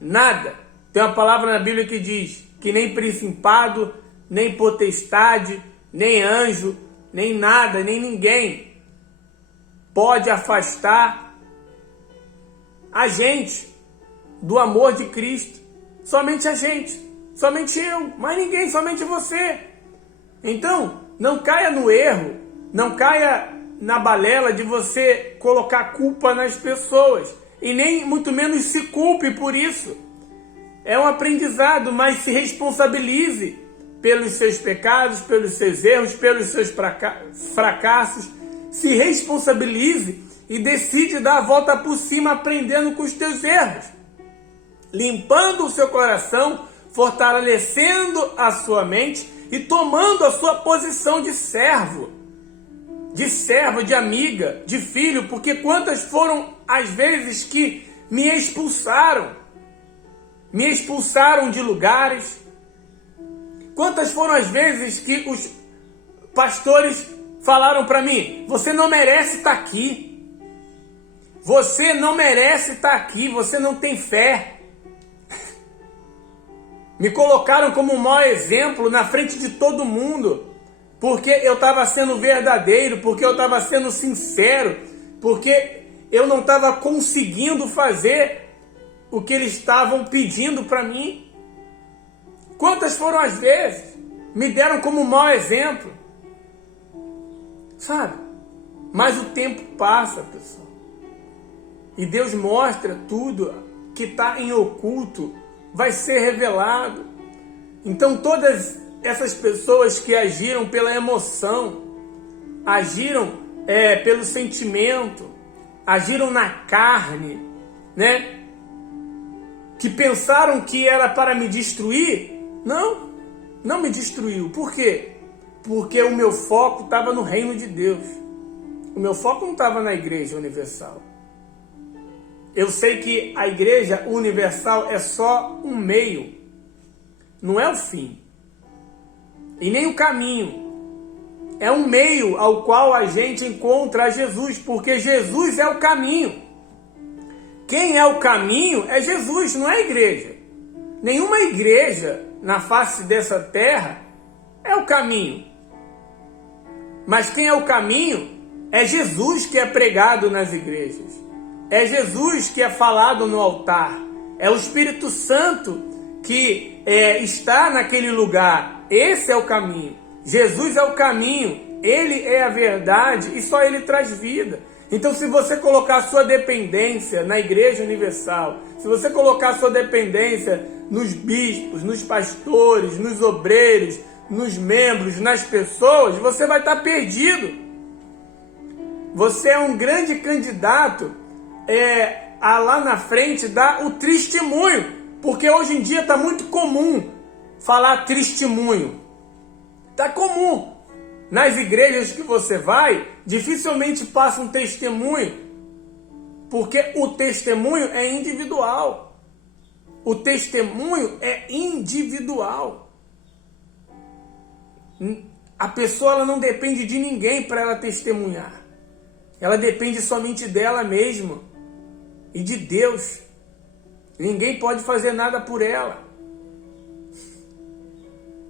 Nada. Tem uma palavra na Bíblia que diz que nem principado, nem potestade, nem anjo, nem nada, nem ninguém pode afastar a gente do amor de Cristo. Somente a gente. Somente eu. Mas ninguém, somente você. Então, não caia no erro, não caia na balela de você colocar culpa nas pessoas. E nem muito menos se culpe por isso. É um aprendizado, mas se responsabilize pelos seus pecados, pelos seus erros, pelos seus fracassos. Se responsabilize e decide dar a volta por cima aprendendo com os teus erros. Limpando o seu coração, fortalecendo a sua mente e tomando a sua posição de servo, de serva, de amiga, de filho, porque quantas foram as vezes que me expulsaram de lugares, quantas foram as vezes que os pastores falaram para mim: você não merece estar aqui, você não merece estar aqui, você não tem fé. Me colocaram como um mau exemplo na frente de todo mundo, porque eu estava sendo verdadeiro, porque eu estava sendo sincero, porque eu não estava conseguindo fazer o que eles estavam pedindo para mim. Quantas foram as vezes? Me deram como um mau exemplo. Sabe? Mas o tempo passa, pessoal. E Deus mostra tudo que está em oculto vai ser revelado. Então todas essas pessoas que agiram pela emoção, agiram pelo sentimento, agiram na carne, né? Que pensaram que era para me destruir, não me destruiu. Por quê? Porque o meu foco estava no reino de Deus. O meu foco não estava na Igreja Universal. Eu sei que a Igreja Universal é só um meio, não é o fim, e nem o caminho. É um meio ao qual a gente encontra Jesus, porque Jesus é o caminho. Quem é o caminho é Jesus, não é a igreja. Nenhuma igreja na face dessa terra é o caminho. Mas quem é o caminho é Jesus que é pregado nas igrejas. É Jesus que é falado no altar. É o Espírito Santo que está naquele lugar. Esse é o caminho. Jesus é o caminho. Ele é a verdade e só Ele traz vida. Então, se você colocar a sua dependência na Igreja Universal, se você colocar a sua dependência nos bispos, nos pastores, nos obreiros, nos membros, nas pessoas, você vai estar perdido. Você é um grande candidato a lá na frente dar o testemunho, porque hoje em dia está muito comum falar testemunho. Está comum. Nas igrejas que você vai, dificilmente passa um testemunho, porque o testemunho é individual. O testemunho é individual. A pessoa ela não depende de ninguém para ela testemunhar. Ela depende somente dela mesma e de Deus. Ninguém pode fazer nada por ela.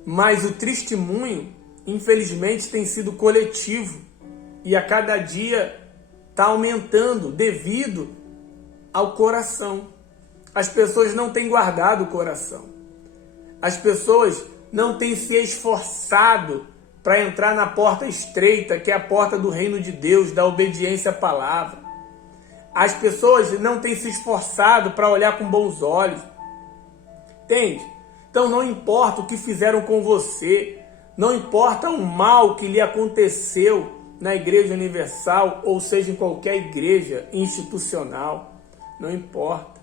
Mas o testemunho, infelizmente, tem sido coletivo. E a cada dia está aumentando devido ao coração. As pessoas não têm guardado o coração. As pessoas não têm se esforçado para entrar na porta estreita, que é a porta do reino de Deus, da obediência à palavra. As pessoas não têm se esforçado para olhar com bons olhos. Entende? Então não importa o que fizeram com você, não importa o mal que lhe aconteceu na Igreja Universal, ou seja, em qualquer igreja institucional, não importa.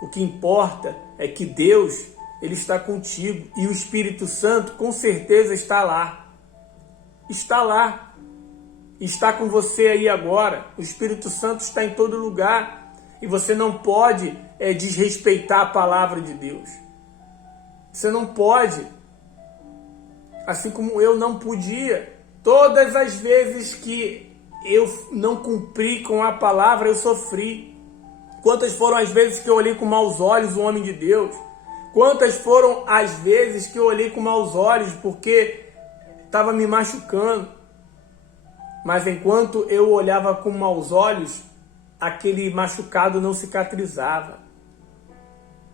O que importa é que Deus, Ele está contigo e o Espírito Santo com certeza está lá. Está lá. Está com você aí agora. O Espírito Santo está em todo lugar. E você não pode desrespeitar a palavra de Deus. Você não pode. Assim como eu não podia. Todas as vezes que eu não cumpri com a palavra, eu sofri. Quantas foram as vezes que eu olhei com maus olhos o homem de Deus? Quantas foram as vezes que eu olhei com maus olhos porque estava me machucando? Mas enquanto eu olhava com maus olhos, aquele machucado não cicatrizava.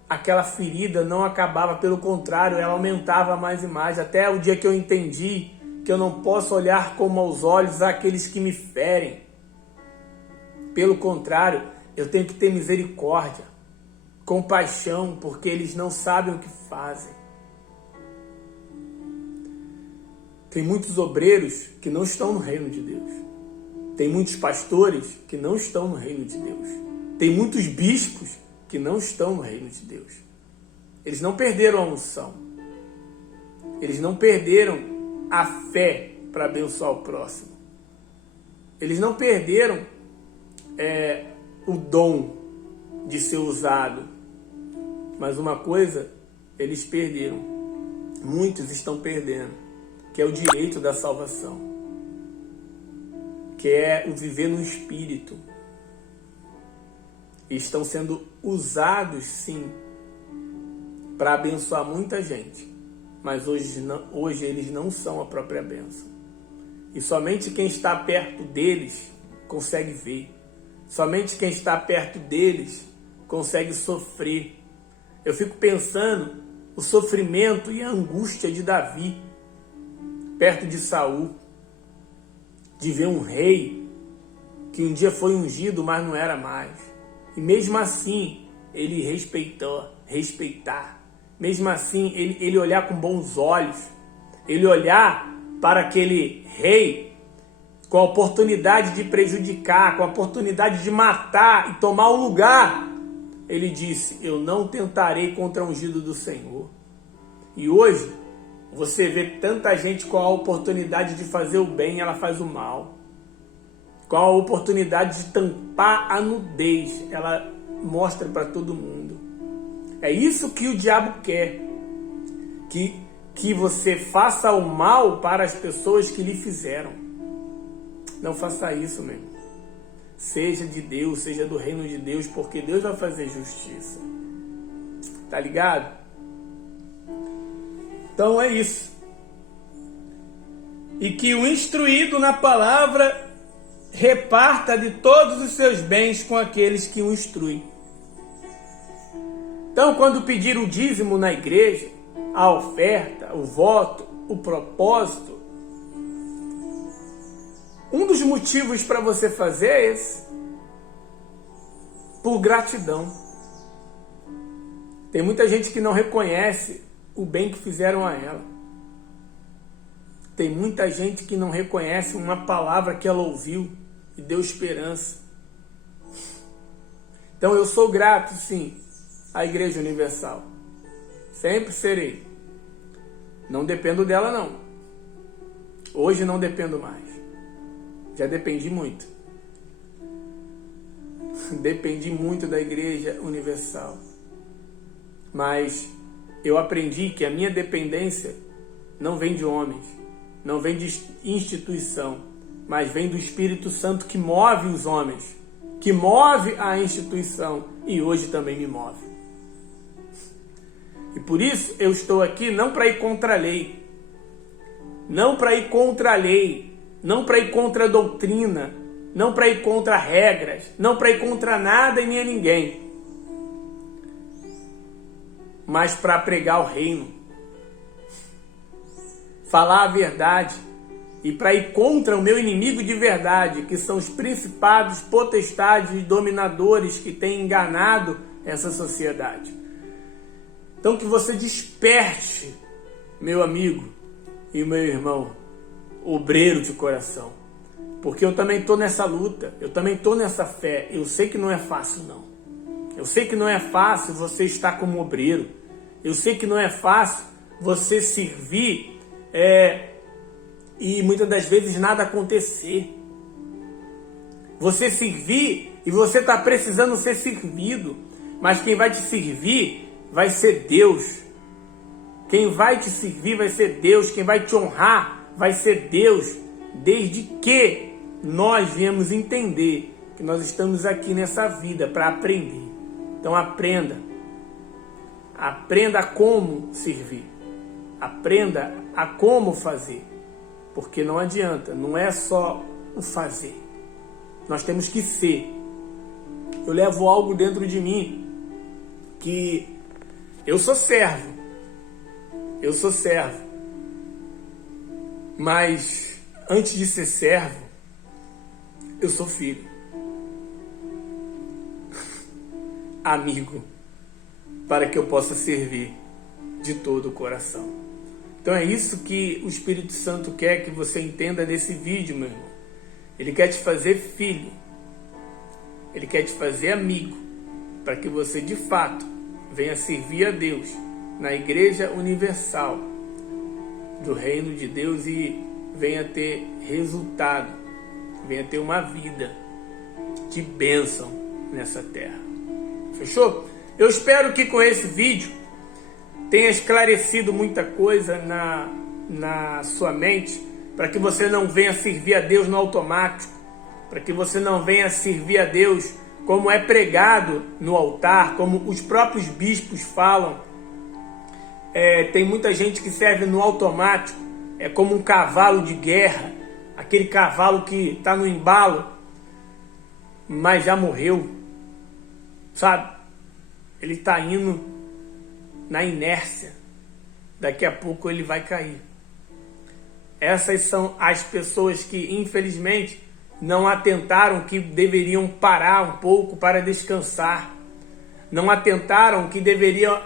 Aquela ferida não acabava, pelo contrário, ela aumentava mais e mais. Até o dia que eu entendi que eu não posso olhar com maus olhos aqueles que me ferem. Pelo contrário, eu tenho que ter misericórdia, compaixão, porque eles não sabem o que fazem. Tem muitos obreiros que não estão no reino de Deus. Tem muitos pastores que não estão no reino de Deus. Tem muitos bispos que não estão no reino de Deus. Eles não perderam a unção. Eles não perderam a fé para abençoar o próximo. Eles não perderam o dom de ser usado. Mas uma coisa eles perderam. Muitos estão perdendo, que é o direito da salvação, que é o viver no Espírito. E estão sendo usados, sim, para abençoar muita gente. Mas hoje eles não são a própria bênção. E somente quem está perto deles consegue ver. Somente quem está perto deles consegue sofrer. Eu fico pensando o sofrimento e a angústia de Davi, perto de Saul, de ver um rei que um dia foi ungido, mas não era mais. E mesmo assim, ele respeitar. Mesmo assim, ele olhar com bons olhos. Ele olhar para aquele rei com a oportunidade de prejudicar, com a oportunidade de matar e tomar o lugar. Ele disse, eu não tentarei contra o ungido do Senhor. E hoje, você vê tanta gente com a oportunidade de fazer o bem, ela faz o mal. Com a oportunidade de tampar a nudez, ela mostra para todo mundo. É isso que o diabo quer. Que você faça o mal para as pessoas que lhe fizeram. Não faça isso, meu irmão. Seja de Deus, seja do reino de Deus, porque Deus vai fazer justiça. Tá ligado? Então é isso. E que o instruído na palavra reparta de todos os seus bens com aqueles que o instruem. Então, quando pedir o dízimo na igreja, a oferta, o voto, o propósito, um dos motivos para você fazer é esse. Por gratidão. Tem muita gente que não reconhece o bem que fizeram a ela. Tem muita gente que não reconhece uma palavra que ela ouviu e deu esperança. Então eu sou grato, sim, à Igreja Universal. Sempre serei. Não dependo dela, não. Hoje não dependo mais. Já dependi muito. Dependi muito da Igreja Universal. Mas eu aprendi que a minha dependência não vem de homens, não vem de instituição, mas vem do Espírito Santo que move os homens, que move a instituição e hoje também me move. E por isso eu estou aqui não para ir contra a lei, não para ir contra a lei, não para ir contra a doutrina, não para ir contra regras, não para ir contra nada e nem a ninguém, mas para pregar o reino, falar a verdade e para ir contra o meu inimigo de verdade, que são os principados, potestades e dominadores que têm enganado essa sociedade. Então que você desperte, meu amigo e meu irmão, obreiro de coração. Porque eu também estou nessa luta, eu também estou nessa fé. Eu sei que não é fácil, não. Eu sei que não é fácil você estar como obreiro. Eu sei que não é fácil você servir e muitas das vezes nada acontecer. Você servir e você está precisando ser servido. Mas quem vai te servir vai ser Deus. Quem vai te servir vai ser Deus. Quem vai te honrar vai ser Deus. Desde que nós viemos entender que nós estamos aqui nessa vida para aprender. Então aprenda. Aprenda a como servir. Aprenda a como fazer. Porque não adianta, não é só o fazer. Nós temos que ser. Eu levo algo dentro de mim que eu sou servo. Eu sou servo. Mas antes de ser servo, eu sou filho. Amigo, para que eu possa servir de todo o coração. Então é isso que o Espírito Santo quer que você entenda nesse vídeo, meu irmão. Ele quer te fazer filho. Ele quer te fazer amigo, para que você de fato venha servir a Deus na Igreja Universal do Reino de Deus e venha ter resultado, venha ter uma vida de bênção nessa terra. Fechou? Eu espero que com esse vídeo tenha esclarecido muita coisa na sua mente, para que você não venha servir a Deus no automático, para que você não venha servir a Deus como é pregado no altar, como os próprios bispos falam. Tem muita gente que serve no automático, é como um cavalo de guerra, aquele cavalo que está no embalo, mas já morreu, sabe? Ele está indo na inércia, daqui a pouco ele vai cair. Essas são as pessoas que, infelizmente, não atentaram que deveriam parar um pouco para descansar. Não atentaram que deveriam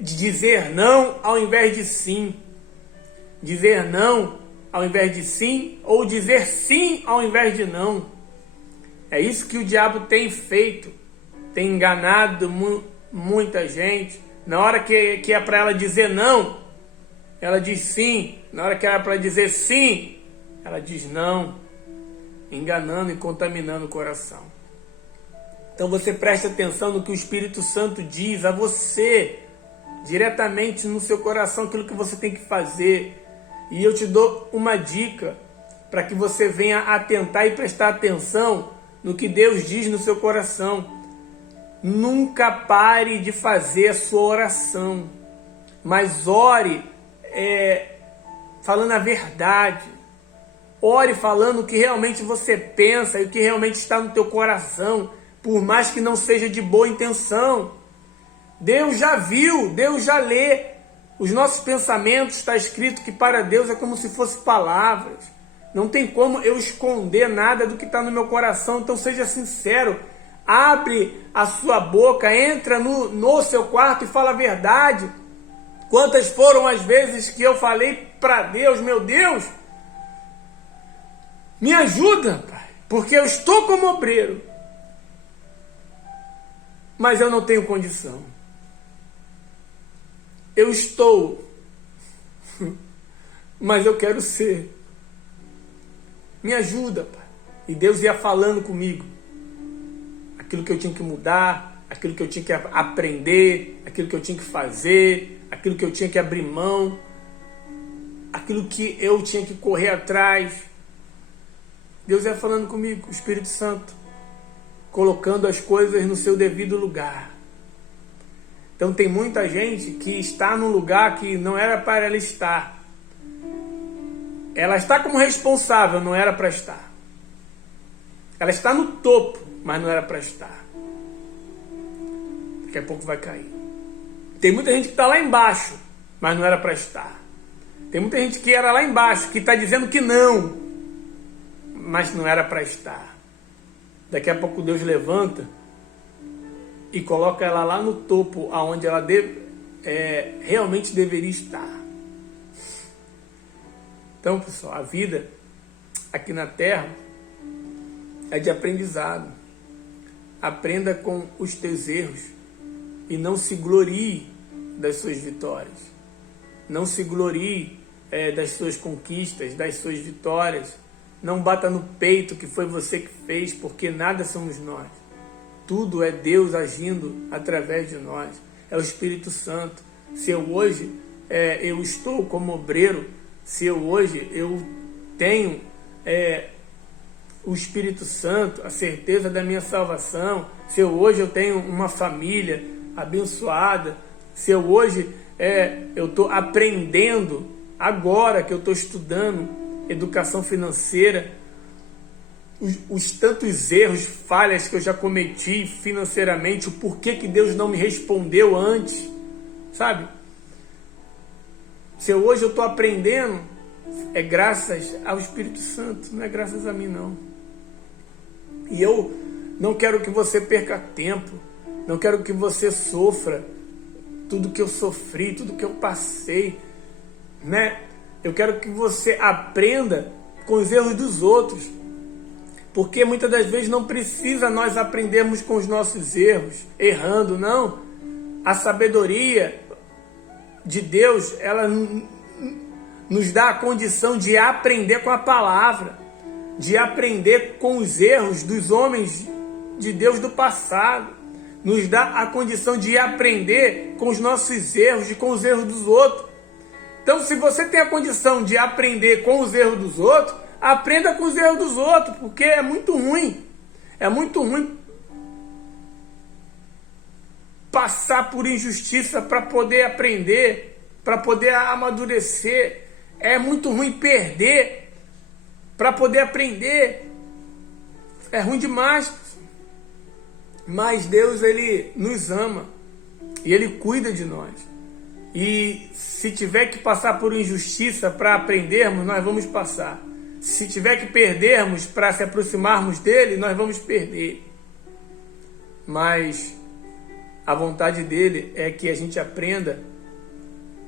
dizer não ao invés de sim. Dizer não ao invés de sim, ou dizer sim ao invés de não. É isso que o diabo tem feito. Tem enganado muita gente. Na hora que é para ela dizer não, ela diz sim. Na hora que era para dizer sim, ela diz não. Enganando e contaminando o coração. Então você preste atenção no que o Espírito Santo diz a você, diretamente no seu coração, aquilo que você tem que fazer. E eu te dou uma dica para que você venha atentar e prestar atenção no que Deus diz no seu coração. Nunca pare de fazer a sua oração, mas ore falando a verdade. Ore falando o que realmente você pensa e o que realmente está no teu coração, por mais que não seja de boa intenção. Deus já viu, Deus já lê. Os nossos pensamentos, está escrito que para Deus é como se fossem palavras. Não tem como eu esconder nada do que está no meu coração, então seja sincero. Abre a sua boca, entra no seu quarto e fala a verdade. Quantas foram as vezes que eu falei para Deus, meu Deus, me ajuda, Pai, porque eu estou como obreiro, mas eu não tenho condição. Eu estou, mas eu quero ser. Me ajuda, Pai. E Deus ia falando comigo. Aquilo que eu tinha que mudar, aquilo que eu tinha que aprender, aquilo que eu tinha que fazer, aquilo que eu tinha que abrir mão, aquilo que eu tinha que correr atrás. Deus ia falando comigo, o Espírito Santo, colocando as coisas no seu devido lugar. Então tem muita gente que está num lugar que não era para ela estar. Ela está como responsável, não era para estar. Ela está no topo, mas não era para estar. Daqui a pouco vai cair. Tem muita gente que está lá embaixo, mas não era para estar. Tem muita gente que era lá embaixo, que está dizendo que não, mas não era para estar. Daqui a pouco Deus levanta e coloca ela lá no topo, aonde ela realmente deveria estar. Então, pessoal, a vida aqui na Terra é de aprendizado. Aprenda com os teus erros e não se glorie das suas vitórias. Não se glorie das suas conquistas, das suas vitórias. Não bata no peito que foi você que fez, porque nada somos nós. Tudo é Deus agindo através de nós. É o Espírito Santo. Se eu hoje eu estou como obreiro, se eu hoje eu tenho o Espírito Santo, a certeza da minha salvação, se eu hoje eu tenho uma família abençoada, se eu hoje eu estou aprendendo, agora que eu estou estudando educação financeira, os tantos erros, falhas que eu já cometi financeiramente, o porquê que Deus não me respondeu antes, sabe? Se hoje eu estou aprendendo, é graças ao Espírito Santo, não é graças a mim não. E eu não quero que você perca tempo, não quero que você sofra tudo que eu sofri, tudo que eu passei, né? Eu quero que você aprenda com os erros dos outros, porque muitas das vezes não precisa nós aprendermos com os nossos erros, errando, não. A sabedoria de Deus, ela nos dá a condição de aprender com a palavra, de aprender com os erros dos homens de Deus do passado, nos dá a condição de aprender com os nossos erros e com os erros dos outros. Então, se você tem a condição de aprender com os erros dos outros, aprenda com os erros dos outros, porque é muito ruim. É muito ruim passar por injustiça para poder aprender, para poder amadurecer. É muito ruim perder para poder aprender. É ruim demais. Mas Deus, Ele nos ama e Ele cuida de nós. E se tiver que passar por injustiça para aprendermos, nós vamos passar. Se tiver que perdermos para se aproximarmos dele, nós vamos perder. Mas a vontade dele é que a gente aprenda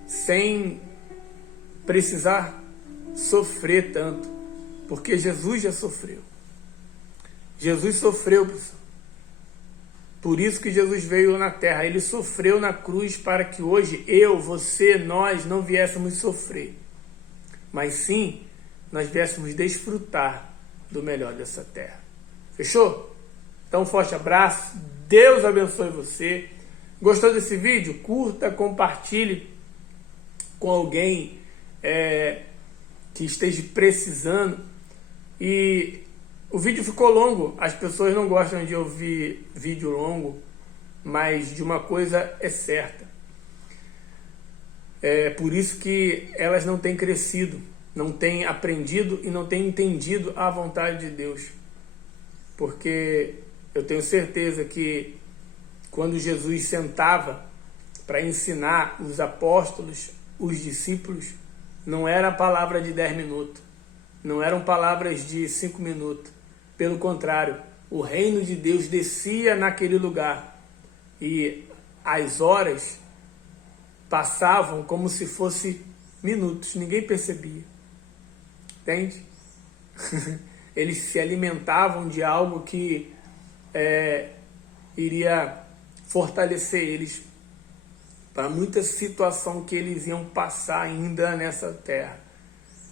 sem precisar sofrer tanto. Porque Jesus já sofreu. Jesus sofreu, pessoal. Por isso que Jesus veio na terra. Ele sofreu na cruz para que hoje eu, você, nós não viéssemos sofrer. Mas sim, nós viéssemos desfrutar do melhor dessa terra. Fechou? Então, um forte abraço. Deus abençoe você. Gostou desse vídeo? Curta, compartilhe com alguém que esteja precisando. E o vídeo ficou longo. As pessoas não gostam de ouvir vídeo longo, mas de uma coisa é certa. É por isso que elas não têm crescido, não têm aprendido e não têm entendido a vontade de Deus. Porque eu tenho certeza que quando Jesus sentava para ensinar os apóstolos, os discípulos, não era a palavra de 10 minutos, não eram palavras de 5 minutos. Pelo contrário, o reino de Deus descia naquele lugar e as horas passavam como se fosse minutos, ninguém percebia. Entende? Eles se alimentavam de algo que iria fortalecer eles para muita situação que eles iam passar ainda nessa terra.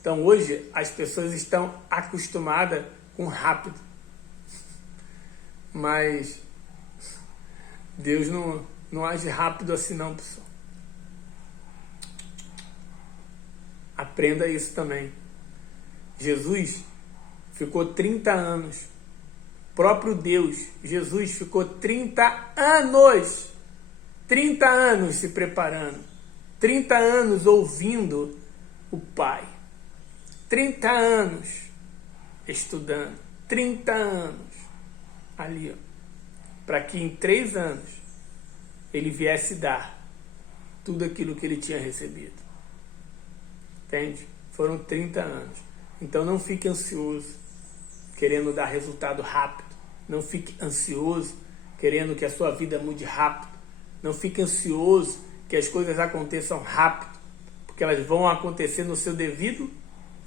Então hoje as pessoas estão acostumadas com rápido, mas Deus não age rápido assim não, pessoal. Aprenda isso também. Jesus ficou 30 anos, próprio Deus, Jesus ficou 30 anos 30 anos se preparando, 30 anos ouvindo o Pai, 30 anos estudando, 30 anos ali, para que em 3 anos ele viesse dar tudo aquilo que ele tinha recebido. Entende? Foram 30 anos. Então não fique ansioso, querendo dar resultado rápido. Não fique ansioso, querendo que a sua vida mude rápido. Não fique ansioso que as coisas aconteçam rápido, porque elas vão acontecer no seu devido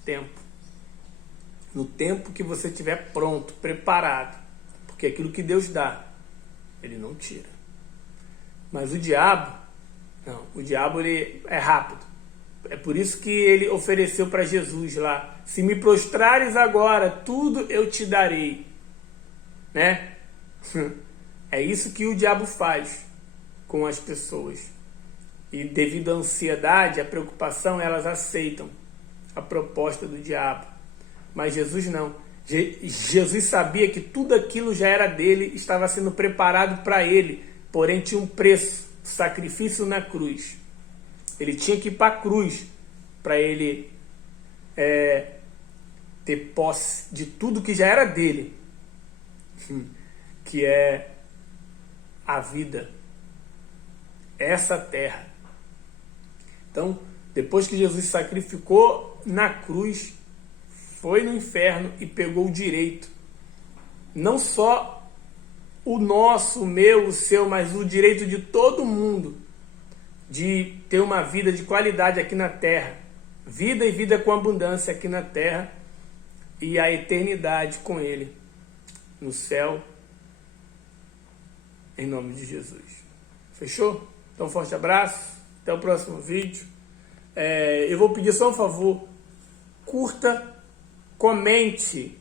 tempo. No tempo que você estiver pronto, preparado. Porque aquilo que Deus dá, Ele não tira. Mas o diabo, não. O diabo ele é rápido. É por isso que ele ofereceu para Jesus lá: se me prostrares agora, tudo eu te darei. Né? É isso que o diabo faz com as pessoas. E devido à ansiedade, à preocupação, elas aceitam a proposta do diabo. Mas Jesus não. Jesus sabia que tudo aquilo já era dele, estava sendo preparado para ele, porém tinha um preço, sacrifício na cruz. Ele tinha que ir para a cruz para ele ter posse de tudo que já era dele, que é a vida, essa terra. Então, depois que Jesus sacrificou na cruz, foi no inferno e pegou o direito, não só o nosso, o meu, o seu, mas o direito de todo mundo de ter uma vida de qualidade aqui na terra, vida e vida com abundância aqui na terra, e a eternidade com Ele no céu, em nome de Jesus. Fechou? Então, forte abraço, até o próximo vídeo. Eu vou pedir só um favor: curta, comente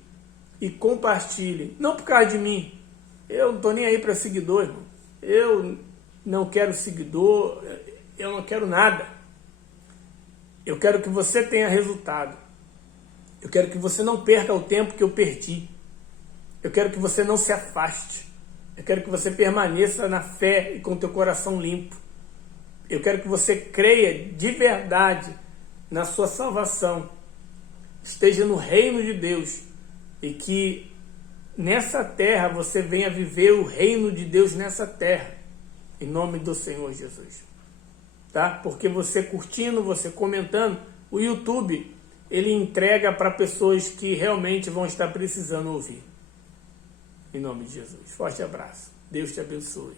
e compartilhe. Não por causa de mim, eu não estou nem aí para seguidor, irmão. Eu não quero seguidor, eu não quero nada. Eu quero que você tenha resultado. Eu quero que você não perca o tempo que eu perdi. Eu quero que você não se afaste. Eu quero que você permaneça na fé e com teu coração limpo. Eu quero que você creia de verdade na sua salvação. Esteja no reino de Deus e que nessa terra você venha viver o reino de Deus nessa terra, em nome do Senhor Jesus. Tá? Porque você curtindo, você comentando, o YouTube ele entrega para pessoas que realmente vão estar precisando ouvir. Em nome de Jesus. Forte abraço. Deus te abençoe.